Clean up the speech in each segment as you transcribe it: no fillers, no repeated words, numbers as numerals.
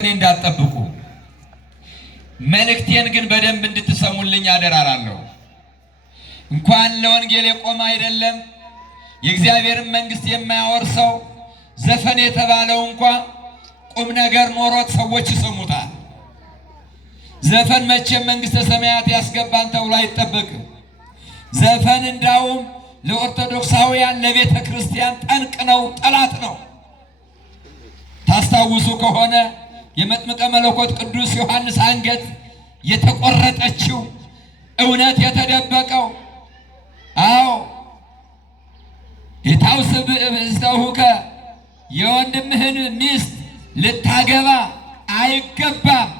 እንዳትጠብቁ መልእክቴን ግን በደንብ እንድትሰሙልኝ አደራላለሁ። እንኳን ለወንጌል የቆመ አይደለም የእግዚአብሔርን መንግስት የማያወርሰው ዘፈን የተባለው እንኳን ቁም ነገር ኖሮት ሰዎች ይሰሙታል። ዘፈን መቼም መንግስተ ሰማያት ያስገባን ተብሎ አይጠበቅም። ዘፈን እንዳውም ለኦርቶዶክሳውያን ለቤተ ክርስቲያን ጠንቅ ነው፣ ጠላት ነው። ታስታውሱ ከሆነ የመጥምቀ መለኮት ቅዱስ ዮሐንስ አንገት የተቆረጠችው እውነት የተደበቀው የታውስብእስተውከ የወንድምህን ሚስት ልታገባ አይገባም፣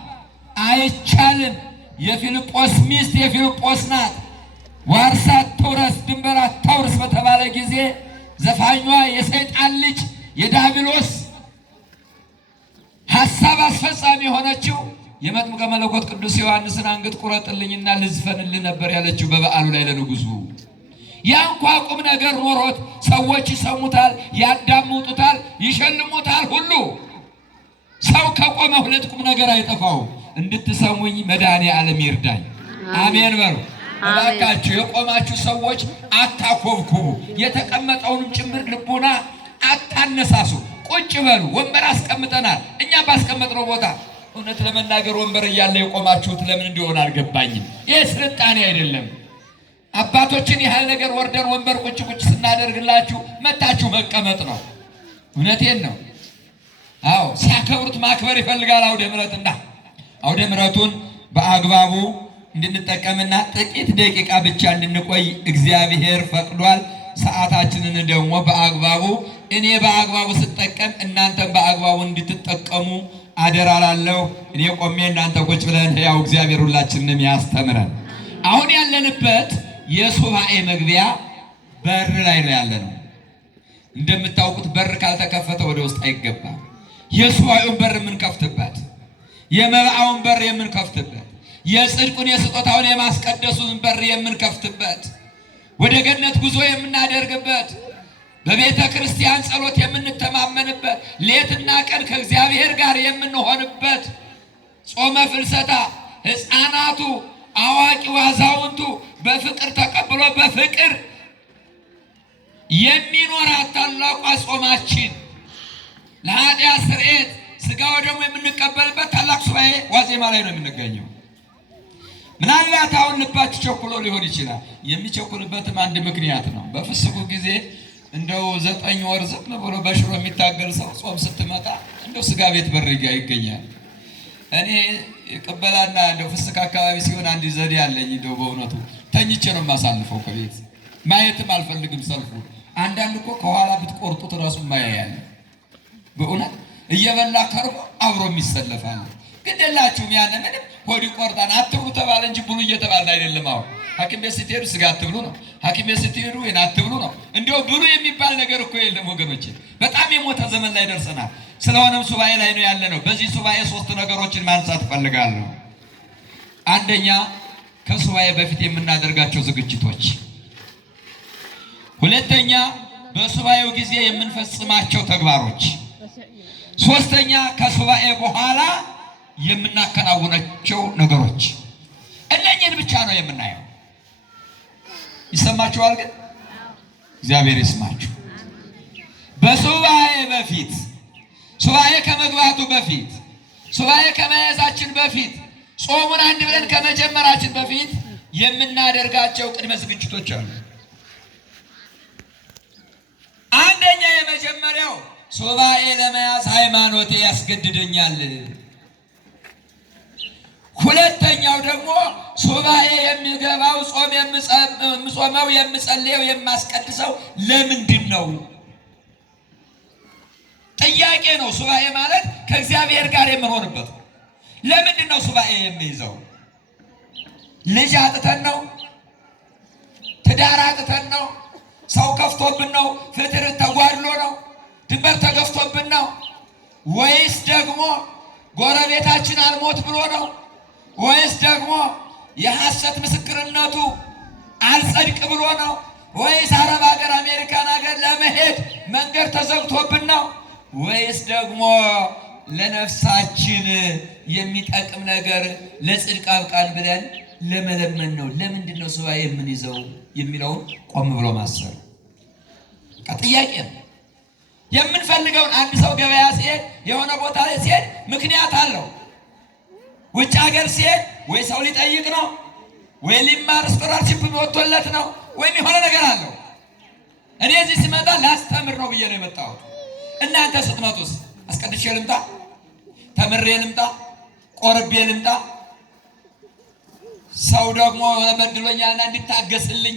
አይቻልም። የፊልጶስ ሚስት የፊልጶስ ናት፣ ዋርሳት ተውረስ ድንበራት ታውርስ በተባለ ጊዜ ዘፋኟ የሰይጣን ልጅ የዲያብሎስ ሐሳብ አስፈጻሚ የሆነችው የመጥምቀ መለኮት ቅዱስ ዮሐንስን አንገት ቁረጥልኝና ልዝፈንልህ ነበር ያለችው በበዓሉ ላይ ለንጉሱ። ያ እንኳን ቁም ነገር ኖሮት ሰዎች ይሰሙታል፣ ያዳምጡታል፣ ይሸልሙታል ሁሉ። ሰው ከቆመ ሁለት ቁም ነገር አይጠፋው። እንድትሰሙኝ መድኃኔዓለም ይርዳኝ። አሜን በሉ እባካችሁ። የቆማችሁ ሰዎች አታኮብኩቡ፣ የተቀመጠውንም ጭምር ልቡና አታነሳሱ። ቁጭ በሉ። ወንበር አስቀምጠናል እኛ ባስቀመጥነው ቦታ። እውነት ለመናገር ወንበር እያለ የቆማችሁት ለምን እንደሆነ አልገባኝም። ይህ ስልጣኔ አይደለም። አባቶችን ያህል ነገር ወርደን ወንበር ቁጭ ቁጭ ስናደርግላችሁ መታችሁ መቀመጥ ነው። እውነቴን ነው። ሲያከብሩት ማክበር ይፈልጋል አውደ ምሕረትና አውደ ምሕረቱን በአግባቡ እንድንጠቀምና ጥቂት ደቂቃ ብቻ እንድንቆይ እግዚአብሔር ፈቅዷል። ሰዓታችንን ደግሞ በአግባቡ እኔ በአግባቡ ስጠቀም እናንተም በአግባቡ እንድትጠቀሙ አደራላለሁ። እኔ ቆሜ እናንተ ቁጭ ብለን ያው እግዚአብሔር ሁላችንንም ያስተምረን። አሁን ያለንበት የሱባኤ መግቢያ በር ላይ ነው ያለነው። እንደምታውቁት በር ካልተከፈተ ወደ ውስጥ አይገባም። የሱባኤውን በር የምንከፍትበት፣ የመባውን በር የምንከፍትበት፣ የጽድቁን የስጦታውን የማስቀደሱን በር የምንከፍትበት፣ ወደ ገነት ጉዞ የምናደርግበት፣ በቤተ ክርስቲያን ጸሎት የምንተማመንበት፣ ሌትና ቀን ከእግዚአብሔር ጋር የምንሆንበት፣ ጾመ ፍልሰታ ሕፃናቱ አዋቂው አዛውንቱ በፍቅር ተቀብሎ በፍቅር የሚኖራት ታላቋ ጾማችን ለኃጢአት ስርየት ሥጋው ደግሞ የምንቀበልበት ታላቅ ሱባኤ ዋዜማ ላይ ነው የምንገኘው። ምናልባት አሁን ልባችሁ ቸኩሎ ሊሆን ይችላል። የሚቸኩልበትም አንድ ምክንያት ነው። በፍስኩ ጊዜ እንደው 9 ወር ዝም ብሎ በሽሮ የሚታገል ሰው ጾም ስትመጣ እንደው ስጋ ቤት በር ይገኛል። እኔ ቅበላና እንደው ፍስክ አካባቢ ሲሆን አንድ ዘዴ አለኝ። እንደው በእውነቱ ተኝቼ ነው የማሳልፈው። ከቤት ማየትም አልፈልግም ሰልፉ። አንዳንድ እኮ ከኋላ ብትቆርጡት እራሱ ማያያል። በእውነት እየበላ ከርቦ አብሮ የሚሰለፋል። ግደላችሁም ያነ ምንም ሆድ ቆርጣን አትብሉ ተባለ እንጂ ብሉ እየተባልን አይደለም። አሁን ሐኪም ቤት ስትሄዱ ስጋ አትብሉ ነው። ሐኪም ቤት ስትሄዱ ወይን አትብሉ ነው። እንደው ብሉ የሚባል ነገር እኮ የለም ወገኖቼ። በጣም የሞተ ዘመን ላይ ደርሰናል። ስለሆነም ሱባኤ ላይ ነው ያለነው። በዚህ ሱባኤ 3 ነገሮችን ማንሳት እፈልጋለሁ። አንደኛ ከሱባኤ በፊት የምናደርጋቸው ዝግጅቶች፣ ሁለተኛ በሱባኤው ጊዜ የምንፈጽማቸው ተግባሮች፣ ሶስተኛ ከሱባኤ በኋላ የምናከናውናቸው ነገሮች። እነኝህን ብቻ ነው የምናየው። ይሰማችኋል? ግን እግዚአብሔር ይስማችሁ። በሱባኤ በፊት፣ ሱባኤ ከመግባቱ በፊት፣ ሱባኤ ከመያዛችን በፊት፣ ጾሙን አንድ ብለን ከመጀመራችን በፊት የምናደርጋቸው ቅድመ ዝግጅቶች አሉ። አንደኛ የመጀመሪያው ሱባኤ ለመያዝ ሃይማኖቴ ያስገድደኛል። ሁለተኛው ደግሞ ሱባኤ የሚገባው ጾም የምጾመው የምጸልየው የማስቀድሰው ለምንድን ነው? ጥያቄ ነው። ሱባኤ ማለት ከእግዚአብሔር ጋር የምንሆንበት። ለምንድን ነው ሱባኤ የሚይዘው? ልጅ አጥተን ነው? ትዳር አጥተን ነው? ሰው ከፍቶብን ነው? ፍትር ተጓድሎ ነው? ድንበር ተገፍቶብን ነው? ወይስ ደግሞ ጎረቤታችን አልሞት ብሎ ነው? ወይስ ደግሞ የሐሰት ምስክርነቱ አልጸድቅ ብሎ ነው? ወይስ አረብ ሀገር አሜሪካን ሀገር ለመሄድ መንገድ ተዘግቶብን ነው? ወይስ ደግሞ ለነፍሳችን የሚጠቅም ነገር ለጽድቅ አብቃን ብለን ለመለመን ነው። ለምንድን ነው ሱባኤ የምንይዘው የሚለውን ቆም ብሎ ማሰብ ጥያቄ ነው። የምንፈልገውን አንድ ሰው ገበያ ሲሄድ የሆነ ቦታ ላይ ሲሄድ ምክንያት አለው። ውጭ ሀገር ሲሄድ ወይ ሰው ሊጠይቅ ነው፣ ወይ ሊማር ስኮላርሺፕ ወጥቶለት ነው፣ ወይም የሆነ ነገር አለው። እኔ እዚህ ስመጣ ላስተምር ነው ብዬ ነው የመጣሁት። እናንተ ስትመጡስ አስቀድሼ ልምጣ? ተምሬ ልምጣ? ቆርቤ ልምጣ? ሰው ደግሞ በድሎኛልና እንዲታገስልኝ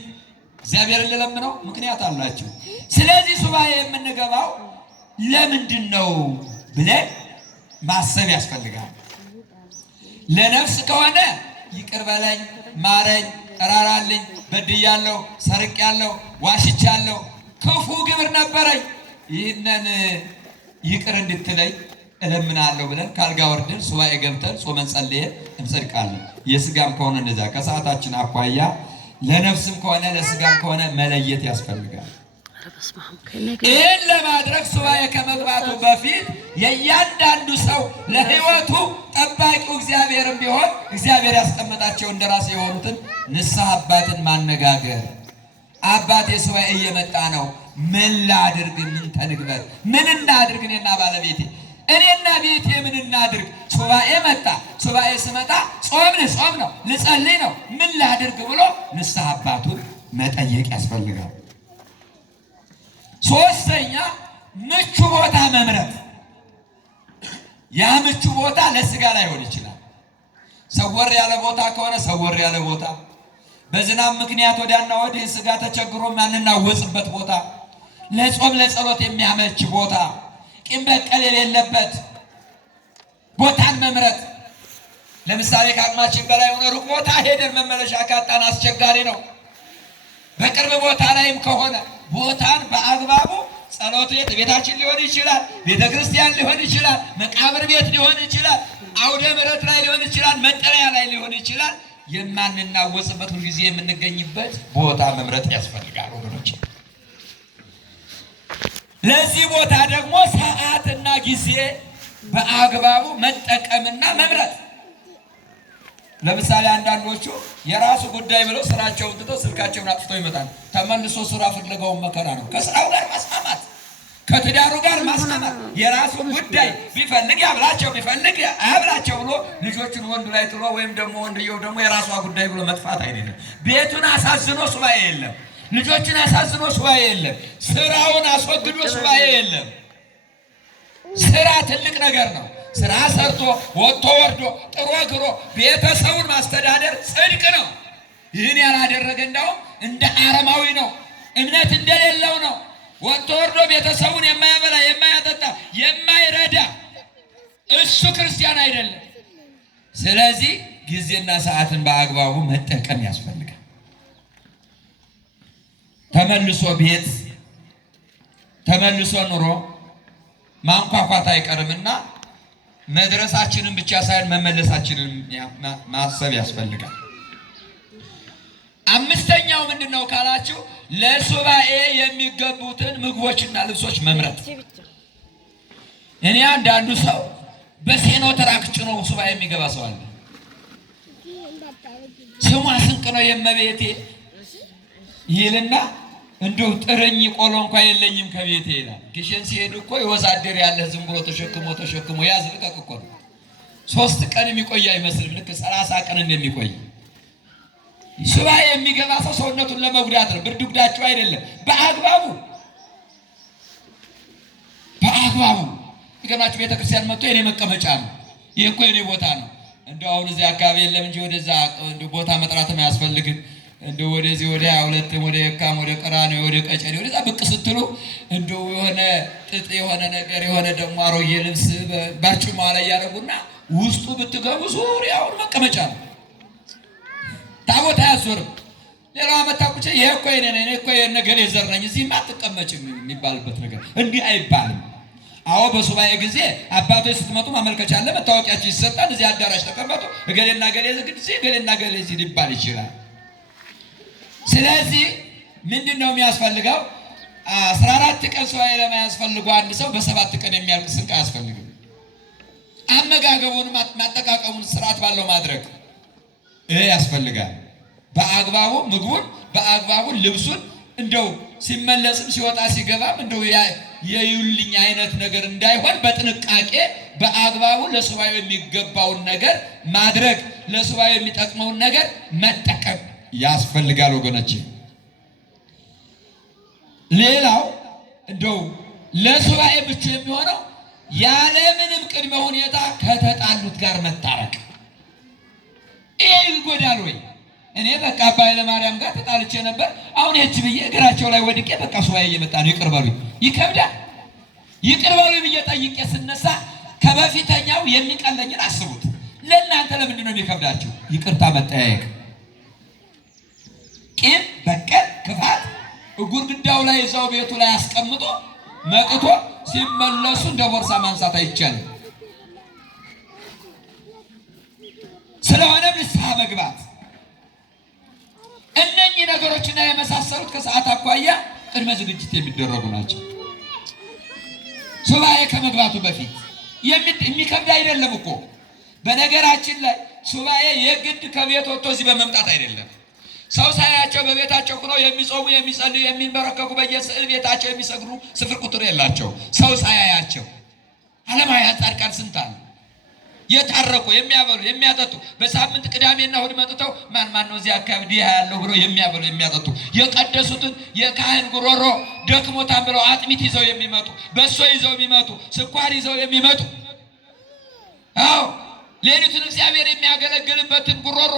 እግዚአብሔርን ልለምነው? ምክንያት አላችሁ። ስለዚህ ሱባኤ የምንገባው ለምንድን ነው ብለን ማሰብ ያስፈልጋል። ለነፍስ ከሆነ ይቅር በለኝ፣ ማረኝ፣ እራራልኝ፣ በድያለሁ፣ ሰርቄያለሁ፣ ዋሽቻለሁ፣ ክፉ ግብር ነበረኝ፣ ይህንን ይቅር እንድትለኝ እለምናለሁ ብለን ካልጋ ወርደን ሱባኤ ገብተን ጾመን ጸልየን እንጸድቃለን። የስጋም ከሆነ እንደዛ ከሰዓታችን አኳያ፣ ለነፍስም ከሆነ ለስጋም ከሆነ መለየት ያስፈልጋል። ይህን ለማድረግ ሱባኤ ከመግባቱ በፊት የእያንዳንዱ ሰው ለሕይወቱ ጠባቂው እግዚአብሔርም ቢሆን እግዚአብሔር ያስቀመጣቸው እንደራሴ የሆኑትን ንስሐ አባትን ማነጋገር። አባቴ ሱባኤ እየመጣ ነው፣ ምን ላድርግ? ምን ተንግበር? ምን እናድርግ? እኔና ቤቴ ምን እናድርግ? ሱባኤ መጣ። ሱባኤ ስመጣ ጾም ነው፣ ልጸልይ ነው፣ ምን ላድርግ ብሎ ንስሐ አባቱን መጠየቅ ያስፈልጋል። ሶስተኛ ምቹ ቦታ መምረጥ። ያ ምቹ ቦታ ለስጋ ላይሆን ይችላል። ሰወር ያለ ቦታ ከሆነ ሰወር ያለ ቦታ፣ በዝናብ ምክንያት ወዲያና ወዲህ ስጋ ተቸግሮ ማንናወጽበት ቦታ፣ ለጾም ለጸሎት የሚያመች ቦታ፣ ቂም በቀል የሌለበት ቦታን መምረጥ። ለምሳሌ ከአቅማችን በላይ የሆነ ሩቅ ቦታ ሄደን መመለሻ ካጣን አስቸጋሪ ነው። በቅርብ ቦታ ላይም ከሆነ ቦታን በአግባቡ ጸሎት ቤት ቤታችን ሊሆን ይችላል፣ ቤተ ክርስቲያን ሊሆን ይችላል፣ መቃብር ቤት ሊሆን ይችላል፣ አውደ ምሕረት ላይ ሊሆን ይችላል፣ መጠለያ ላይ ሊሆን ይችላል። የማንናወጽበት ሁልጊዜ የምንገኝበት ቦታ መምረጥ ያስፈልጋል ወገኖች። ለዚህ ቦታ ደግሞ ሰዓትና ጊዜ በአግባቡ መጠቀምና መምረጥ። ለምሳሌ አንዳንዶቹ የራሱ ጉዳይ ብለው ስራቸውን ትተው ስልካቸውን አጥፍተው ይመጣል። ተመልሶ ስራ ፍለጋውን መከራ ነው። ከስራው ጋር ማስማማት፣ ከትዳሩ ጋር ማስማማት። የራሱ ጉዳይ ቢፈልግ ያብላቸው፣ ቢፈልግ አያብላቸው ብሎ ልጆቹን ወንዱ ላይ ጥሎ ወይም ደግሞ ወንድየው ደግሞ የራሷ ጉዳይ ብሎ መጥፋት አይደለም። ቤቱን አሳዝኖ ሱባኤ የለም። ልጆችን አሳዝኖ ሱባኤ የለም። ስራውን አስወግዶ ሱባኤ የለም። ስራ ትልቅ ነገር ነው። ስራ ሰርቶ ወጥቶ ወርዶ ጥሮ ግሮ ቤተሰቡን ማስተዳደር ጽድቅ ነው። ይህን ያላደረገ እንዳውም እንደ አረማዊ ነው፣ እምነት እንደሌለው ነው። ወጥቶ ወርዶ ቤተሰቡን የማያበላ የማያጠጣ የማይረዳ እሱ ክርስቲያን አይደለም። ስለዚህ ጊዜና ሰዓትን በአግባቡ መጠቀም ያስፈልጋል። ተመልሶ ቤት ተመልሶ ኑሮ ማንኳኳት አይቀርምና መድረሳችንን ብቻ ሳይሆን መመለሳችንን ማሰብ ያስፈልጋል። አምስተኛው ምንድነው ካላችሁ ለሱባኤ የሚገቡትን ምግቦችና ልብሶች መምረጥ። እኔ አንዳንዱ ሰው በሴኖ ትራክ ጭኖ ሱባኤ የሚገባ ሰው አለ። ስሟ ስንቅ ነው የመቤቴ ይልና እንደው ጥረኝ ቆሎ እንኳን የለኝም ከቤቴ ይላል። ግሸን ሲሄድ እኮ የወዛደር ያለ ዝም ብሎ ተሸክሞ ያዝ ልቀቅ እኮ ነው። 3 ቀን የሚቆይ አይመስልም። ልክ 30 ቀን እንደሚቆይ ሱባኤ የሚገባ ሰው ሰውነቱን ለመጉዳት ነው። ብርድ ጉዳቸው አይደለም። በአግባቡ ይገናችሁ። ቤተክርስቲያን መጥቶ የኔ መቀመጫ ነው፣ ይሄ እኮ የኔ ቦታ ነው። እንደው አሁን እዚህ አካባቢ የለም እንጂ ወደዛ ቦታ መጥራትም አያስፈልግም። እንደው ወደዚህ ወደ 22 ወደ የካም ወደ ቀራንዮ ወደ ቀጨኔ ወደዛ ብቅ ስትሉ እንደው የሆነ ጥጥ የሆነ ነገር የሆነ ደግሞ አሮጌ ልብስ ባርጩማ ላይ ያደርጉና ውስጡ ብትገቡ ዙሪያውን መቀመጫ ነው። ታቦት አያዞርም። ሌላው አመታቁቼ ይሄ እኮ የኔ እኮ የነገሌ ዘር ነኝ እዚህማ አትቀመጭም የሚባልበት ነገር እንዲህ አይባልም። አዎ በሱባኤ ጊዜ አባቶች ስትመጡ ማመልከቻ አለ፣ መታወቂያችሁ ይሰጣል። እዚህ አዳራሽ ተቀመጡ እገሌና ገሌ ዝግጅ እገሌና ገሌ እዚህ ሊባል ይችላል። ስለዚህ ምንድነው የሚያስፈልገው? 14 ቀን ሱባኤ ለማያስፈልገው አንድ ሰው በ7 ቀን የሚያልቅ ስንቅ አያስፈልግም። አመጋገቡን ማጠቃቀሙን ስርዓት ባለው ማድረግ ያስፈልጋል። በአግባቡ ምግቡን በአግባቡ ልብሱን እንደው ሲመለስም ሲወጣ ሲገባም እንደው የዩልኝ አይነት ነገር እንዳይሆን በጥንቃቄ በአግባቡ ለሱባኤው የሚገባውን ነገር ማድረግ ለሱባኤው የሚጠቅመውን ነገር መጠቀም ያስፈልጋል ወገኖች። ሌላው እንደው ለሱባኤ ብቻ የሚሆነው ያለምንም ቅድመ ሁኔታ ከተጣሉት ጋር መታረቅ። ይሄ ይጎዳል ወይ? እኔ በቃ አባ ኃይለማርያም ጋር ተጣልቼ ነበር። አሁን እቺ ብዬ እግራቸው ላይ ወድቄ በቃ ሱባኤ እየመጣ ነው ይቅር በሉኝ። ይከብዳል። ይቅር በሉኝ ብዬ ጠይቄ ስነሳ ከበፊተኛው የሚቀለኝን አስቡት። ለእናንተ ለምንድን ነው የሚከብዳችሁ? ይቅርታ መጠያየቅ፣ ቂም፣ በቀል፣ ክፋት ግድግዳው ላይ እዛው ቤቱ ላይ አስቀምጦ መጥቶ ሲመለሱ እንደ ቦርሳ ማንሳት አይቻልም። ስለሆነም ንስሐ መግባት እነኚህ ነገሮችና የመሳሰሉት ከሰዓት አኳያ ቅድመ ዝግጅት የሚደረጉ ናቸው። ሱባኤ ከመግባቱ በፊት የሚከብድ አይደለም እኮ። በነገራችን ላይ ሱባኤ የግድ ከቤት ወጥቶ እዚህ በመምጣት አይደለም። ሰው ሳያቸው በቤታቸው ሆነው የሚጾሙ የሚጸልዩ የሚንበረከኩ በየስዕል ቤታቸው የሚሰግዱ ስፍር ቁጥር የላቸው። ሰው ሳያያቸው ዓለማውያን ጻድቃን ስንት አሉ። የታረቁ የሚያበሉ የሚያጠጡ በሳምንት ቅዳሜና እሑድ መጥተው ማን ነው እዚህ አካባቢ ዲያ ያለው ብሎ የሚያበሉ የሚያጠጡ የቀደሱትን የካህን ጉሮሮ ደክሞታን ብለው አጥሚት ይዘው የሚመጡ በሶ ይዘው የሚመጡ ስኳር ይዘው የሚመጡ አዎ ሌሊቱን እግዚአብሔር የሚያገለግልበትን ጉሮሮ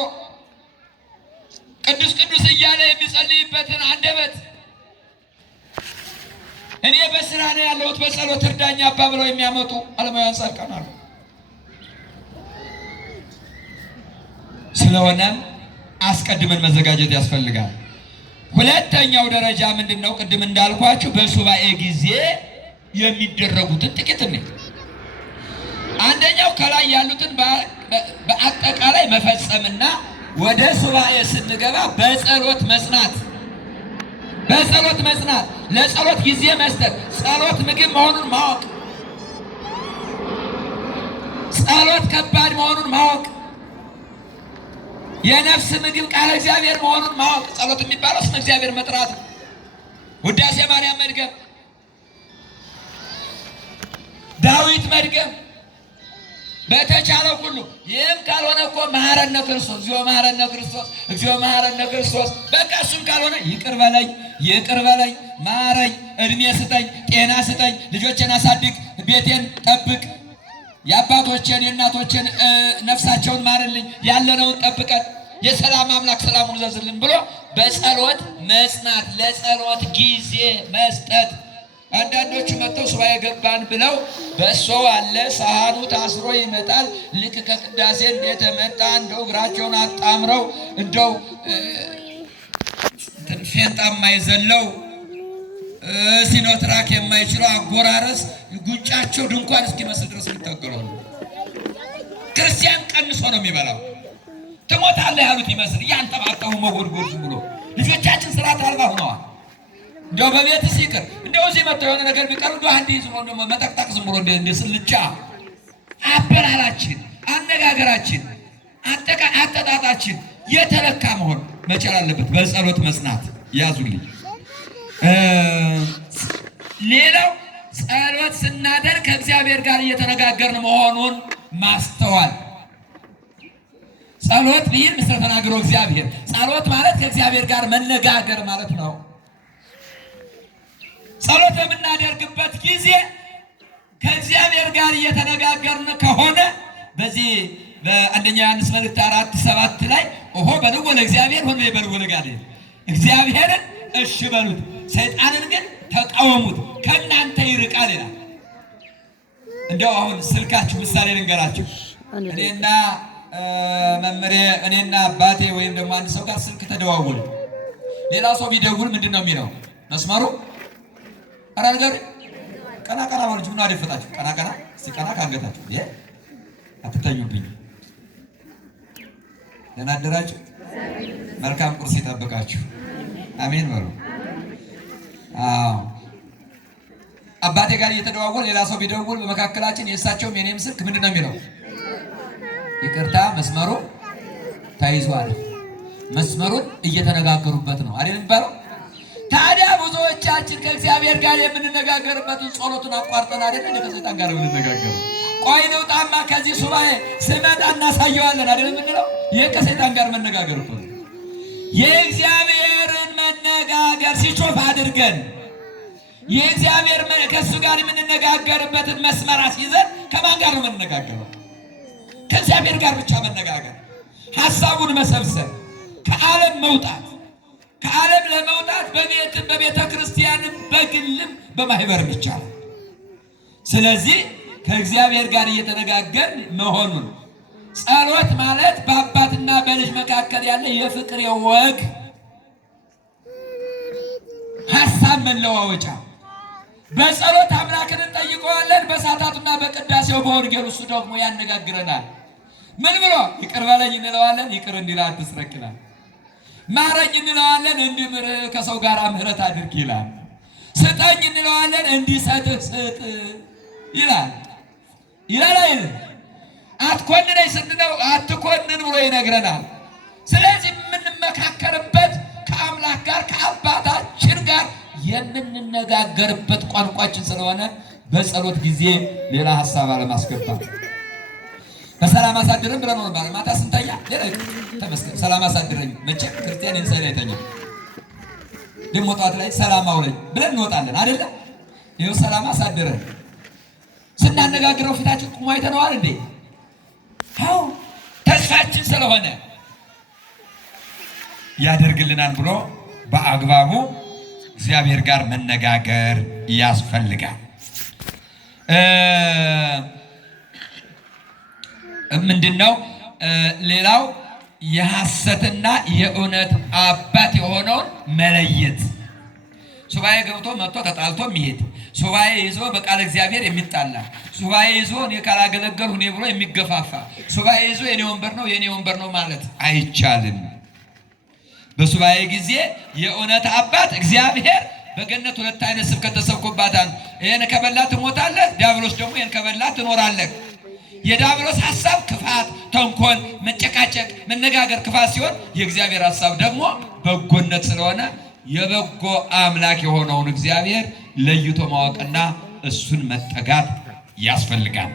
ቅዱስ ቅዱስ እያለ የሚጸልይበትን አንደበት እኔ በስራ ነው ያለሁት በጸሎት እርዳኝ አባ ብለው የሚያመጡ ዓለማውያን ጻድቃን አሉ። ስለሆነም አስቀድመን መዘጋጀት ያስፈልጋል። ሁለተኛው ደረጃ ምንድነው? ቅድም እንዳልኳችሁ በሱባኤ ጊዜ የሚደረጉትን ጥቂት ነው። አንደኛው ከላይ ያሉትን በአጠቃላይ መፈጸምና ወደ ሱባኤ ስንገባ በጸሎት መጽናት፣ በጸሎት መጽናት፣ ለጸሎት ጊዜ መስጠት፣ ጸሎት ምግብ መሆኑን ማወቅ፣ ጸሎት ከባድ መሆኑን ማወቅ፣ የነፍስ ምግብ ቃለ እግዚአብሔር መሆኑን ማወቅ። ጸሎት የሚባለው ስመ እግዚአብሔር መጥራት ነው። ውዳሴ ማርያም መድገም፣ ዳዊት መድገም በተቻለው ሁሉ። ይህም ካልሆነ እኮ መሐረነ ክርስቶስ እግዚኦ መሐረነ ክርስቶስ እግዚኦ መሐረነ ክርስቶስ በቃ እሱም ካልሆነ ይቅር በለኝ ይቅር በለኝ ማረኝ፣ እድሜ ስጠኝ፣ ጤና ስጠኝ፣ ልጆችን አሳድግ፣ ቤቴን ጠብቅ፣ የአባቶችን የእናቶችን ነፍሳቸውን ማርልኝ፣ ያለነውን ጠብቀን፣ የሰላም አምላክ ሰላሙን ዘዝልን ብሎ በጸሎት መጽናት፣ ለጸሎት ጊዜ መስጠት። አንዳንዶቹ መጥተው ሱባኤ ገባን ብለው በሶ አለ ሳህኑ ታስሮ ይመጣል። ልክ ከቅዳሴ እንደተመጣ እንደው እግራቸውን አጣምረው እንደው ፌንጣ የማይዘለው ሲኖትራክ የማይችለው አጎራረስ ጉንጫቸው ድንኳን እስኪመስል ድረስ ይታገላሉ። ክርስቲያን ቀንሶ ነው የሚበላው። ትሞታለህ ያሉት ይመስል እያንጠባጠቡ መጎድጎድ ዝም ብሎ ልጆቻችን ስርዓት አልባ ሆነዋል። እንደው በቤት ሲቀር እንደው እዚህ መጥቶ የሆነ ነገር ቢቀር እንደው አንድ ይዝሮ እንደው መጠቅጠቅ ዝም ብሎ እንደ ስልቻ አበላላችን፣ አነጋገራችን፣ አጠጣጣችን የተለካ መሆን መቻል አለበት። በጸሎት መጽናት ያዙልኝ። ሌላው ጸሎት ስናደርግ ከእግዚአብሔር ጋር እየተነጋገርን መሆኑን ማስተዋል። ጸሎት ቢል ምስለ ተናግሮ እግዚአብሔር፣ ጸሎት ማለት ከእግዚአብሔር ጋር መነጋገር ማለት ነው። ጸሎት በምናደርግበት ጊዜ ከእግዚአብሔር ጋር እየተነጋገርን ከሆነ በዚህ በአንደኛ ዮሐንስ መልእክት 4:7 ላይ ኦሆ በልዎ ለእግዚአብሔር ሆኖ በልዎ ለጋዴ፣ እግዚአብሔርን እሺ በሉት ሰይጣንን ግን ተቃወሙት ከእናንተ ይርቃል ይላል። እንደው አሁን ስልካችሁ ምሳሌ ልንገራችሁ። እኔና መምሬ እኔና አባቴ ወይም ደግሞ አንድ ሰው ጋር ስልክ ተደዋውል፣ ሌላ ሰው ቢደውል ምንድን ነው የሚለው መስመሩ? ኧረ ነገር ቀና ቀና ማለት ምን አደፈጣችሁ? ቀና ቀና ሲቀና ካንገታችሁ አትተኙብኝ። ደህና አደራችሁ። መልካም ቁርስ ይጠብቃችሁ። አሜን በሉ። አዎ አባቴ ጋር እየተደዋወል ሌላ ሰው ቢደውል በመካከላችን የእሳቸውም የኔም ስልክ ምንድነው የሚለው? ይቅርታ መስመሩ ተይዟል። መስመሩን እየተነጋገሩበት ነው አይደል የሚባለው? ታዲያ ብዙዎቻችን ከእግዚአብሔር ጋር የምንነጋገርበትን ጸሎቱን አቋርጠን አይደል ከሰይጣን ጋር የምንነጋገረው? ቆይ ልውጣማ ከዚህ ሱባኤ ስመጣ እናሳየዋለን አይደል የምንለው? ይህ ከሰይጣን ጋር መነጋገር እኮ ነው። የእግዚአብሔርን መነጋገር ሲጮፍ አድርገን የእግዚአብሔር ከእሱ ጋር የምንነጋገርበትን መስመር አስይዘን ከማን ጋር ነው የምንነጋገረው? ከእግዚአብሔር ጋር ብቻ መነጋገር፣ ሀሳቡን መሰብሰብ፣ ከዓለም መውጣት። ከዓለም ለመውጣት በቤትም በቤተ ክርስቲያንም በግልም በማህበርም ይቻላል። ስለዚህ ከእግዚአብሔር ጋር እየተነጋገርን መሆኑን ጸሎት ማለት በአባትና በልጅ መካከል ያለ የፍቅር የወግ ሀሳብ መለዋወጫ። በጸሎት አምላክን እንጠይቀዋለን። በሰዓታቱና በቅዳሴው በወንጌል እሱ ደግሞ ያነጋግረናል። ምን ብሎ ይቅር በለኝ እንለዋለን፣ ይቅር እንዲል አትስረቅ ይላል። ማረኝ እንለዋለን፣ እንዲምር ከሰው ጋር ምህረት አድርግ ይላል። ስጠኝ እንለዋለን፣ እንዲሰጥህ ስጥ ይላል አይደል? አትኮንነኝ ስንለው አትኮንን ብሎ ይነግረናል። ስለዚህ የምንመካከርበት ከአምላክ ጋር ከአባታችን ጋር የምንነጋገርበት ቋንቋችን ስለሆነ በጸሎት ጊዜ ሌላ ሀሳብ አለማስገባት። በሰላም አሳድረን ብለን ነው ማለት ማታ ስንተኛ ተመስገን ሰላም አሳድረኝ። መቼም ክርስቲያን እንሰላ ይተኛ ደግሞ ጠዋት ላይ ሰላም አውለኝ ብለን እንወጣለን አይደለ? ይኸው ሰላም አሳድረን ስናነጋግረው ፊታችን ቁሞ አይተነዋል እንዴ? አዎ ተስፋችን ስለሆነ ያደርግልናል ብሎ በአግባቡ እግዚአብሔር ጋር መነጋገር ያስፈልጋል። ምንድነው ሌላው? የሐሰትና የእውነት አባት የሆነውን መለየት። ሱባኤ ገብቶ መጥቶ ተጣልቶ የሚሄድ ሱባኤ ይዞ በቃል እግዚአብሔር የሚጣላ ሱባኤ ይዞ እኔ ካላገለገልሁ እኔ ብሎ የሚገፋፋ ሱባኤ ይዞ የኔ ወንበር ነው የኔ ወንበር ነው ማለት አይቻልም። በሱባኤ ጊዜ የእውነት አባት እግዚአብሔር በገነት ሁለት አይነት ስብከት ተሰብኮባታል። ይሄን ከበላ ትሞታለህ፣ ዲያብሎስ ደግሞ ይሄን ከበላ ትኖራለህ። የዲያብሎስ ሐሳብ ክፋት፣ ተንኮል፣ መጨቃጨቅ፣ መነጋገር ክፋት ሲሆን የእግዚአብሔር ሐሳብ ደግሞ በጎነት ስለሆነ የበጎ አምላክ የሆነውን እግዚአብሔር ለይቶ ማወቅና እሱን መጠጋት ያስፈልጋል።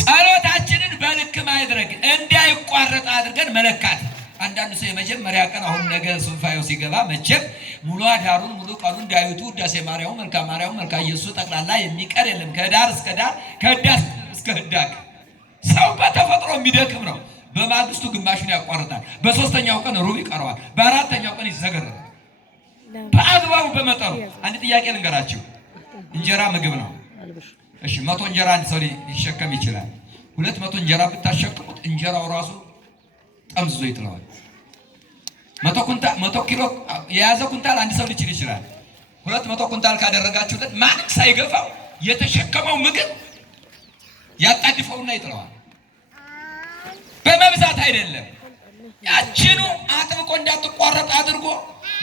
ጸሎታችንን በልክ ማድረግ እንዳይቋረጥ አድርገን መለካት። አንዳንዱ ሰው የመጀመሪያ ቀን አሁን ነገ ሱፋዩ ሲገባ መቼም ሙሉ አዳሩን ሙሉ ቀኑን ዳዊቱ ውዳሴ ማርያሙ መልካ ማርያሙ መልካ ኢየሱስ ጠቅላላ የሚቀር የለም። ከዳር እስከ ዳር ከዳስ እስከ ህዳግ ሰው በተፈጥሮ የሚደክም ነው። በማግስቱ ግማሹን ያቋርጣል። በሶስተኛው ቀን ሩብ ይቀረዋል። በአራተኛው ቀን ይዘገራል። በአግባቡ በመጠኑ አንድ ጥያቄ ልንገራችሁ። እንጀራ ምግብ ነው። እሺ 100 እንጀራ አንድ ሰው ሊሸከም ይችላል። 200 እንጀራ ብታሸክሙት እንጀራው ራሱ ጠምዝዞ ይጥለዋል። 100 ኪሎ የያዘ ኩንታል አንድ ሰው ሊችል ይችላል። 200 ኩንታል ካደረጋችሁለት ማንም ሳይገፋው የተሸከመው ምግብ ያጣድፈውና ይጥለዋል። በመብዛት አይደለም። ያችኑ አጥብቆ እንዳትቋረጥ አድርጎ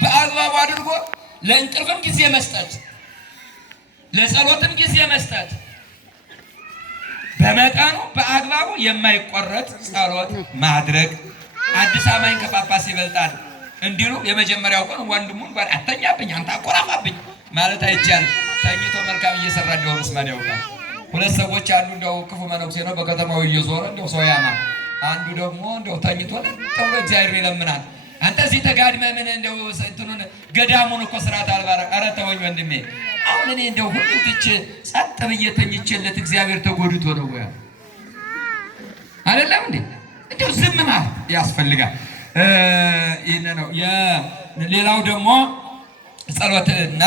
በአግባቡ አድርጎ ለእንቅልፍም ጊዜ መስጠት፣ ለጸሎትም ጊዜ መስጠት፣ በመጠኑ በአግባቡ የማይቆረጥ ጸሎት ማድረግ። አዲስ አማኝ ከጳጳስ ይበልጣል እንዲሉ የመጀመሪያው ቀን ወንድሙን ባል አተኛብኝ አንተ አቆራፋብኝ ማለት አይቻልም። ተኝቶ መልካም እየሰራ እንደሆነስ ማን ያውቃል? ሁለት ሰዎች አንዱ እንደው ክፉ መነኩሴ ነው በከተማው እየዞረ እንደው ሰው ያማ፣ አንዱ ደግሞ እንደው ተኝቶ ተብሎ እግዚአብሔር ይለምናል። አንተ እዚህ ተጋድመህ ምን እንደው እንትኑን ገዳሙን እኮ ስርዓት አልባረ። ኧረ ተወኝ ወንድሜ፣ አሁን እኔ እንደው ሁሉ ትቼ ጸጥ ብዬ ተኝቼለት እግዚአብሔር ተጎድቶ ነው ወይ አይደለም እንዴ? እንደው ዝም ማለት ያስፈልጋል። ይሄን ነው። ሌላው ደግሞ ጸሎትና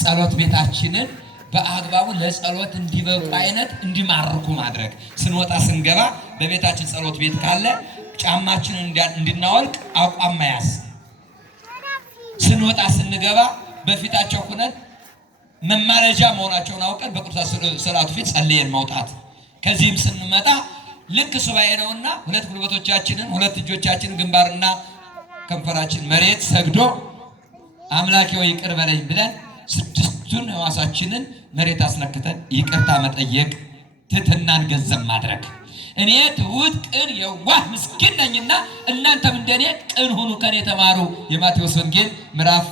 ጸሎት ቤታችንን በአግባቡ ለጸሎት እንዲበቁ አይነት እንዲማርኩ ማድረግ። ስንወጣ ስንገባ በቤታችን ጸሎት ቤት ካለ ጫማችንን እንድናወልቅ አቋም መያዝ። ስንወጣ ስንገባ በፊታቸው ሆነን መማለጃ መሆናቸውን አውቀን በቅዱስ ስዕላቱ ፊት ጸልየን መውጣት። ከዚህም ስንመጣ ልክ ሱባኤ ነውና ሁለት ጉልበቶቻችንን ሁለት እጆቻችንን ግንባርና ከንፈራችን መሬት ሰግዶ አምላኬ ሆይ ይቅር በለኝ ብለን ስድስቱን ሕዋሳችንን መሬት አስነክተን ይቅርታ መጠየቅ፣ ትሕትናን ገንዘብ ማድረግ። እኔ ትሑት ቅን የዋህ ምስኪን ነኝና እናንተም እንደኔ ቅን ሁኑ ከኔ ተማሩ። የማቴዎስ ወንጌል ምዕራፍ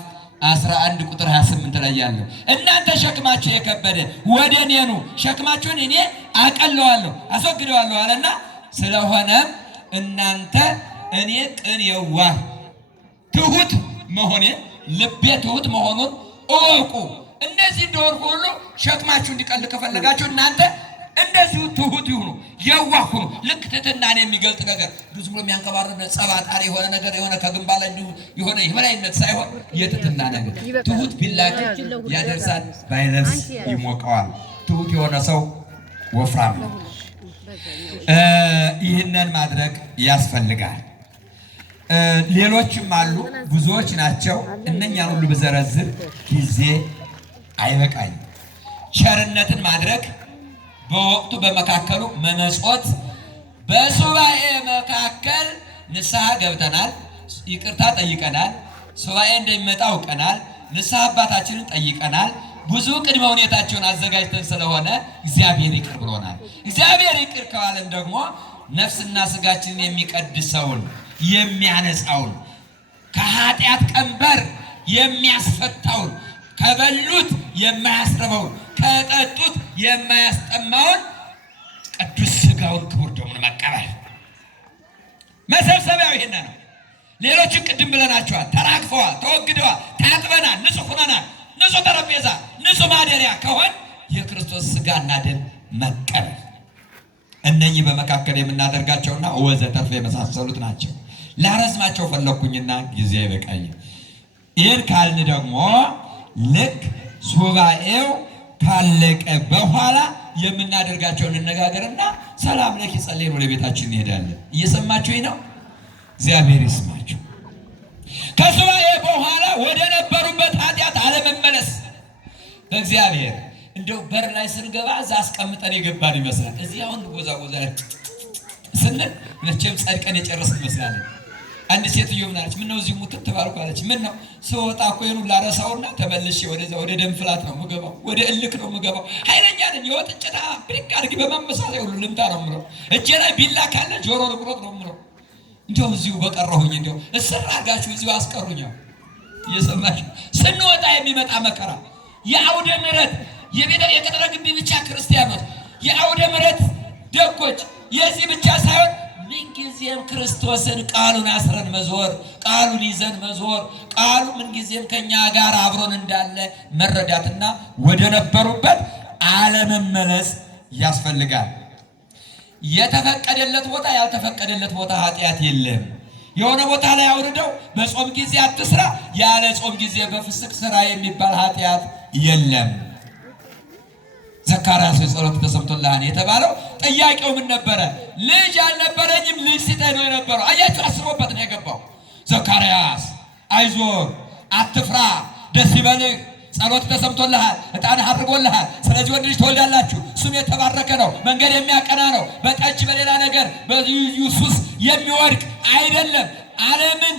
11 ቁጥር 28 ላይ ያለው እናንተ ሸክማችሁ የከበደ ወደ እኔ ኑ ሸክማችሁን እኔ አቀለዋለሁ አስወግደዋለሁ አለና ስለሆነም እናንተ እኔ ቅን የዋህ ትሑት መሆኔን ልቤ ትሑት መሆኑን እወቁ። እንደዚህ እንደሆንኩ ሁሉ ሸክማችሁ እንዲቀል ከፈለጋችሁ እናንተ እንደዚሁ ትሑት ይሁኑ፣ የዋህ ሁኑ። ልክ ትሕትናን የሚገልጥ ነገር ብዙ ብሎ የሚያንቀባርር ጸባጣሪ የሆነ ነገር የሆነ ከግንባር ላይ የሆነ የበላይነት ሳይሆን የትሕትና ነገር። ትሑት ቢላክ ያደርሳል፣ ባይለብስ ይሞቀዋል። ትሑት የሆነ ሰው ወፍራም ነው። ይህንን ማድረግ ያስፈልጋል። ሌሎችም አሉ፣ ብዙዎች ናቸው። እነኛን ሁሉ ብዘረዝር ጊዜ አይበቃኝም። ቸርነትን ማድረግ፣ በወቅቱ በመካከሉ መመጽወት። በሱባኤ መካከል ንስሐ ገብተናል፣ ይቅርታ ጠይቀናል፣ ሱባኤ እንደሚመጣ አውቀናል፣ ንስሐ አባታችንን ጠይቀናል። ብዙ ቅድመ ሁኔታቸውን አዘጋጅተን ስለሆነ እግዚአብሔር ይቅር ብሎናል። እግዚአብሔር ይቅር ካለን ደግሞ ነፍስና ስጋችንን የሚቀድሰውን የሚያነጻውን ከኃጢአት ቀንበር የሚያስፈታውን ከበሉት የማያስርበውን ከጠጡት የማያስጠማውን ቅዱስ ስጋውን ክቡር ደሙን መቀበል መሰብሰቢያው ይሄን ነው። ሌሎችን ቅድም ብለናቸዋል። ተራግፈዋል፣ ተወግደዋል፣ ታጥበናል፣ ንጹህ ሆነናል። ንጹህ ጠረጴዛ፣ ንጹህ ማደሪያ ከሆን የክርስቶስ ስጋና ደም መቀበል። እነኚህ በመካከል የምናደርጋቸውና ወዘተርፈ የመሳሰሉት ናቸው። ላረዝማቸው ፈለኩኝና ጊዜ አይበቃኝም። ይህን ካልን ደግሞ ልክ ሱባኤው ካለቀ በኋላ የምናደርጋቸውን እንነጋገርና ሰላም ለኪ ጸልየን ወደ ቤታችን እንሄዳለን። እየሰማችሁኝ ነው? እግዚአብሔር ይስማችሁ። ከሱባኤ በኋላ ወደ ነበሩበት ኃጢአት አለመመለስ። በእግዚአብሔር እንደው በር ላይ ስንገባ እዛ አስቀምጠን የገባን ይመስላል። እዚህ አሁን ጎዛ ስንል መቼም ጸድቀን የጨረስን ይመስላለን። አንድ ሴትዮ ምን አለች? ምነው እዚህ ሙትት ባልኩ አለች። ምን ነው ስወጣ እኮ ይሄን ላረሳውና ተመልሼ ወደ ደም ፍላት ነው የምገባው፣ ወደ እልክ ነው የምገባው። ኃይለኛ ነኝ። የወጥ እንጨታ ብድግ አድርጌ በማመሳሰል ሁሉ ልምታ ነው የምለው። እጄ ላይ ቢላ ካለ ጆሮ ልቁረጥ ነው የምለው። እንደው እዚሁ በቀረሁኝ እንደው እስር አድርጋችሁ እዚሁ አስቀሩኝ። እየሰማችሁ ስንወጣ የሚመጣ መከራ የአውደ ምሕረት የቅጥረ ግቢ ብቻ ክርስቲያኖች የአውደ ምሕረት ደጎች የዚህ ብቻ ሳይሆን ምንጊዜም ክርስቶስን ቃሉን አስረን መዞር፣ ቃሉን ይዘን መዞር፣ ቃሉ ምንጊዜም ከኛ ጋር አብሮን እንዳለ መረዳትና ወደ ነበሩበት አለመመለስ ያስፈልጋል። የተፈቀደለት ቦታ ያልተፈቀደለት ቦታ ኃጢአት የለም። የሆነ ቦታ ላይ አውርደው በጾም ጊዜ አትስራ፣ ያለ ጾም ጊዜ በፍስክ ስራ የሚባል ኃጢአት የለም። ዘካርያስ ጸሎት ተሰምቶልሃል የተባለው ጥያቄው ምን ነበረ? ልጅ አልነበረኝም ልጅ ስጠኝ ነው የነበረው። አያችሁ፣ አስቦበት ነው የገባው። ዘካርያስ አይዞህ፣ አትፍራ፣ ደስ ይበልህ፣ ጸሎት ተሰምቶልሃል፣ ዕጣን አድርጎልሃል። ስለዚህ ወንድ ልጅ ትወልዳላችሁ፣ እሱም የተባረከ ነው፣ መንገድ የሚያቀና ነው፣ በጠጅ በሌላ ነገር በልዩ ሱስ የሚወድቅ አይደለም። ዓለምን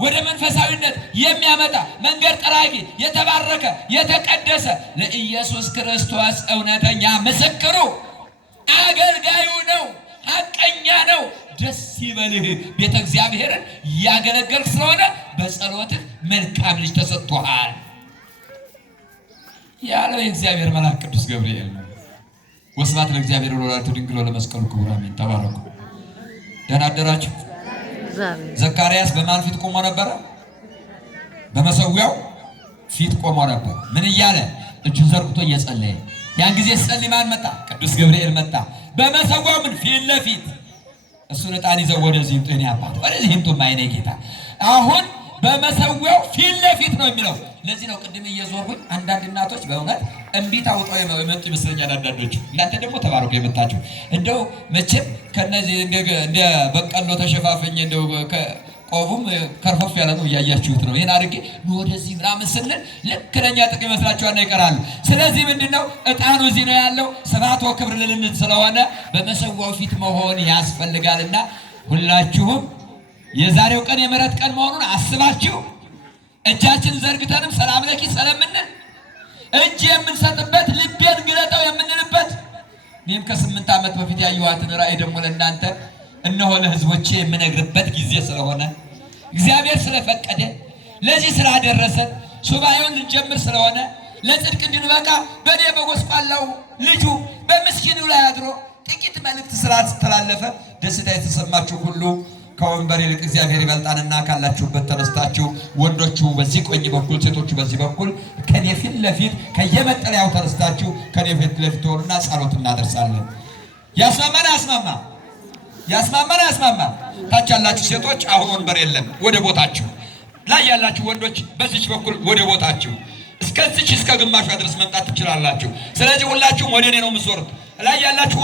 ወደ መንፈሳዊነት የሚያመጣ መንገድ ጠራጊ የተባረከ የተቀደሰ ለኢየሱስ ክርስቶስ እውነተኛ ምስክሩ አገልጋዩ ነው፣ ሐቀኛ ነው። ደስ ይበልህ፣ ቤተ እግዚአብሔርን ያገለገልክ ስለሆነ በጸሎትህ መልካም ልጅ ተሰጥቶሃል ያለው የእግዚአብሔር መልአክ ቅዱስ ገብርኤል ነው። ወስብሐት ለእግዚአብሔር ወለወላዲቱ ድንግል ወለመስቀሉ ክቡር አሜን። ተባረኩ። ደህና አደራችሁ። ዘካርያስ በማን ፊት ቆሞ ነበረ? በመሰዊያው ፊት ቆሞ ነበር። ምን እያለ? እጁን ዘርግቶ እየጸለየ። ያን ጊዜ ሲጸልይ ማን መጣ? ቅዱስ ገብርኤል መጣ። በመሰዊያው ምን ፊት ለፊት እሱን ዕጣን ይዘው ወደዚህ ይምጡ፣ የእኔ አባት ወደዚህ ይምጡ፣ የእኔ ጌታ። አሁን በመሰዊያው ፊት ለፊት ነው የሚለው። ለዚህ ነው ቅድም እየዞርኩኝ አንዳንድ እናቶች በእውነት እምቢት አውጣው የመጡ ይመስለኛል። አንዳንዶች እናንተ ደግሞ ተባረኩ የመጣችሁ። እንደው መቼም ከነዚህ እንደ በቀሎ ተሸፋፈኝ እንደው ቆቡም ከርፈፍ ያለ ነው፣ እያያችሁት ነው። ይሄን አድርጌ ወደዚህ ምናምን ስንል ልክ ለኛ ጥቅም ይመስላችኋል ነው ይቀራሉ። ስለዚህ ምንድነው ዕጣኑ እዚህ ነው ያለው። ስብሐት ወክብር ልልነት ስለሆነ በመሰዊያው ፊት መሆን ያስፈልጋልና ሁላችሁም የዛሬው ቀን የምሕረት ቀን መሆኑን አስባችሁ እጃችን ዘርግተንም ሰላም ለኪ ስለምንል እጅ የምንሰጥበት ልቤን ግለጠው የምንልበት እኔም ከ8 ዓመት በፊት ያየኋትን ራእይ ደግሞ ለእናንተ እነሆ ለሕዝቦቼ የምነግርበት ጊዜ ስለሆነ እግዚአብሔር ስለፈቀደ ለዚህ ስላደረሰ ሱባኤውን ልንጀምር ስለሆነ ለጽድቅ እንድንበቃ በኔ በጎስቋላው ልጁ በምስኪኑ ላይ አድሮ ጥቂት መልእክት ስላስተላለፈ ደስታ የተሰማችሁ ሁሉ ከወንበር ይልቅ እግዚአብሔር ይበልጣልና ካላችሁበት ተነስታችሁ ወንዶቹ በዚህ ቀኝ በኩል ሴቶቹ በዚህ በኩል ከኔ ፊት ለፊት ከየመጠለያው ተነስታችሁ ከኔ ፊት ለፊት ሆኑና ጸሎት እናደርሳለን። ያስማማና ያስማማ። ታች ያላችሁ ሴቶች አሁን ወንበር የለም፣ ወደ ቦታችሁ። ላይ ያላችሁ ወንዶች በዚች በኩል ወደ ቦታችሁ እስከ ግማሿ ድረስ መምጣት ትችላላችሁ። ስለዚህ ሁላችሁም ወደ እኔ ነው የምትዞሩት። ላይ ያላችሁ